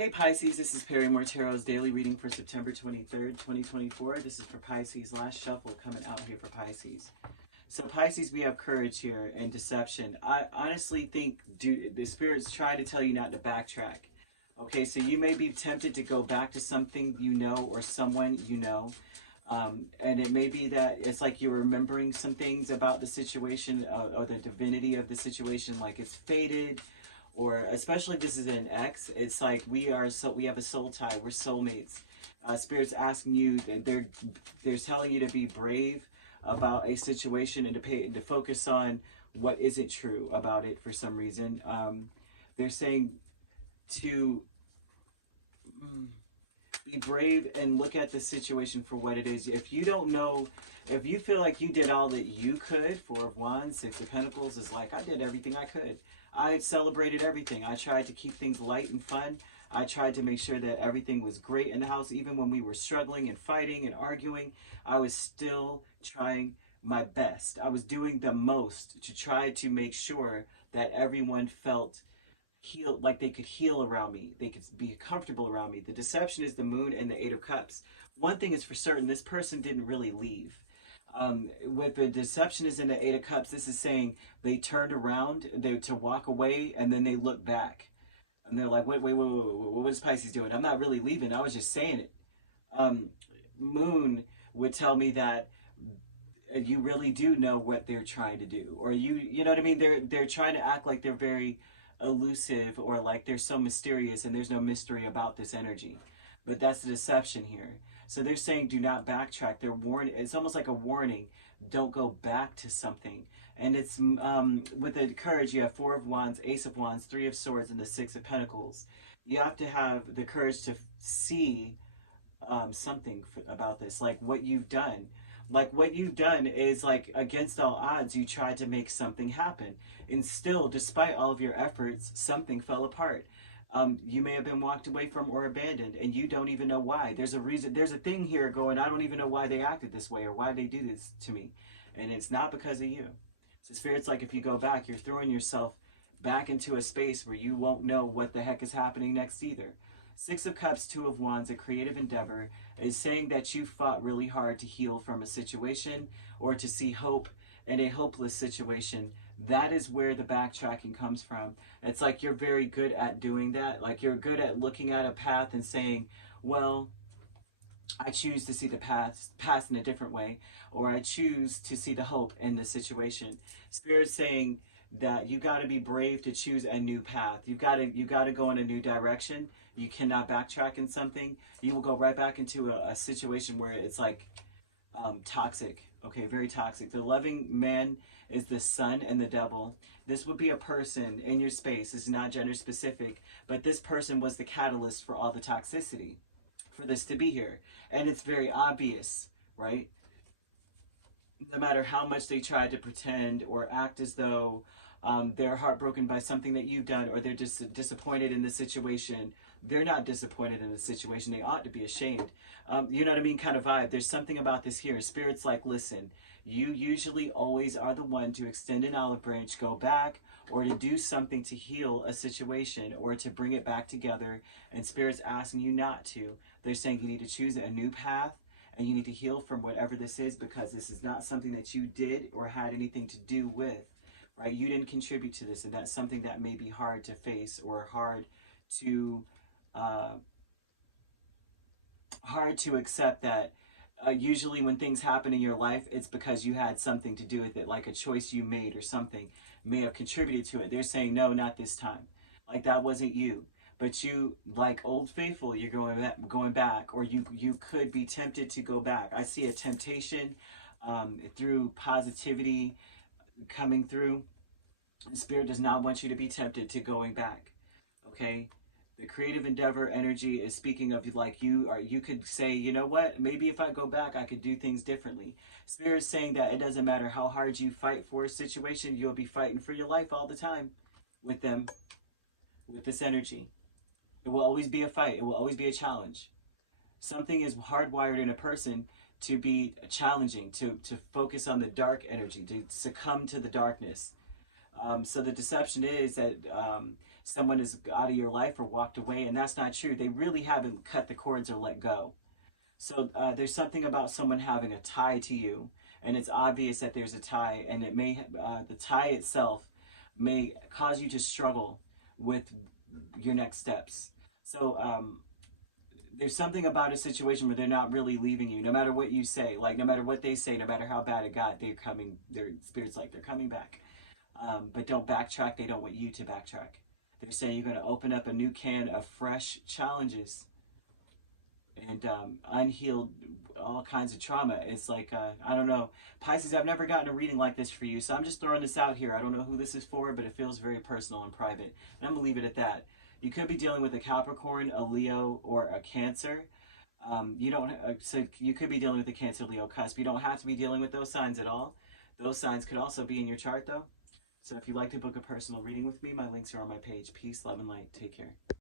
Hey Pisces, this is Perrymore Tarot's daily reading for September 23rd, 2024. This is for Pisces, last shuffle coming out here for Pisces. So Pisces, we have courage here and deception. I honestly think the spirits try to tell you not to backtrack. Okay, so you may be tempted to go back to something you know or someone you know. And it may be that it's like you're remembering some things about the situation or the divinity of the situation, like it's faded. Or especially if this is an ex, it's like we have a soul tie, we're soulmates. Spirit's asking you, they're telling you to be brave about a situation and to focus on what isn't true about it for some reason. They're saying to be brave and look at the situation for what it is. If you don't know, if you feel like you did all that you could, Four of Wands, Six of Pentacles is like, I did everything I could. I celebrated everything. I tried to keep things light and fun. I tried to make sure that everything was great in the house. Even when we were struggling and fighting and arguing, I was still trying my best. I was doing the most to try to make sure that everyone felt healed, like they could heal around me. They could be comfortable around me. The deception is the Moon and the Eight of Cups. One thing is for certain, this person didn't really leave. With the deception is in the Eight of Cups, this is saying they turned around to walk away and then they look back. And they're like, wait, what is Pisces doing? I'm not really leaving. I was just saying it. Moon would tell me that you really do know what they're trying to do. Or you know what I mean? They're trying to act like they're very elusive or like they're so mysterious and there's no mystery about this energy. But that's the deception here. So they're saying do not backtrack. They're warning. It's almost like a warning. Don't go back to something. And it's with the courage, you have Four of Wands, Ace of Wands, Three of Swords, and the Six of Pentacles. You have to have the courage to see something about this, like what you've done. Like what you've done is like against all odds, you tried to make something happen. And still, despite all of your efforts, something fell apart. You may have been walked away from or abandoned and you don't even know why. There's a reason, there's a thing here going, I don't even know why they acted this way or why they do this to me. And it's not because of you. So Spirit's like if you go back, you're throwing yourself back into a space where you won't know what the heck is happening next either. Six of Cups, Two of Wands, a creative endeavor, is saying that you fought really hard to heal from a situation or to see hope in a hopeless situation. That is where the backtracking comes from. It's like you're very good at doing that. Like you're good at looking at a path and saying, well, I choose to see the path in a different way, or I choose to see the hope in the situation. Spirit's saying that you got to be brave to choose a new path. You got to go in a new direction. You cannot backtrack in something. You will go right back into a situation where it's like toxic. Okay, very toxic. The loving man is the Sun and the Devil. This would be a person in your space. It's not gender specific, but this person was the catalyst for all the toxicity, for this to be here. And it's very obvious, right? No matter how much they try to pretend or act as though they're heartbroken by something that you've done or they're just disappointed in the situation, they're not disappointed in the situation. They ought to be ashamed. You know what I mean? Kind of vibe. There's something about this here. Spirit's like, listen, you usually always are the one to extend an olive branch, go back, or to do something to heal a situation or to bring it back together. And Spirit's asking you not to. They're saying you need to choose a new path and you need to heal from whatever this is because this is not something that you did or had anything to do with. Right? You didn't contribute to this, and that's something that may be hard to face or hard to accept that usually when things happen in your life, it's because you had something to do with it, like a choice you made or something may have contributed to it. They're saying, no, not this time. Like that wasn't you. But you, like Old Faithful, you're going back, or you could be tempted to go back. I see a temptation through positivity coming through. The Spirit does not want you to be tempted to going back. Okay? The creative endeavor energy is speaking of like you could say, you know what, maybe if I go back I could do things differently. Spirit is saying that it doesn't matter how hard you fight for a situation, you'll be fighting for your life all the time with them, with this energy. It will always be a fight. It will always be a challenge. Something is hardwired in a person to be challenging, to focus on the dark energy, to succumb to the darkness. So the deception is that someone is out of your life or walked away, and that's not true. They really haven't cut the cords or let go. So there's something about someone having a tie to you, and it's obvious that there's a tie, and it may the tie itself may cause you to struggle with your next steps. So there's something about a situation where they're not really leaving you, no matter what you say, like no matter what they say, no matter how bad it got, they're coming. Their spirit's like they're coming back, but don't backtrack. They don't want you to backtrack. They're saying you're going to open up a new can of fresh challenges and unhealed all kinds of trauma. It's like, I don't know. Pisces, I've never gotten a reading like this for you, so I'm just throwing this out here. I don't know who this is for, but it feels very personal and private. And I'm going to leave it at that. You could be dealing with a Capricorn, a Leo, or a Cancer. You don't. So you could be dealing with a Cancer, Leo cusp. You don't have to be dealing with those signs at all. Those signs could also be in your chart, though. So if you'd like to book a personal reading with me, my links are on my page. Peace, love, and light. Take care.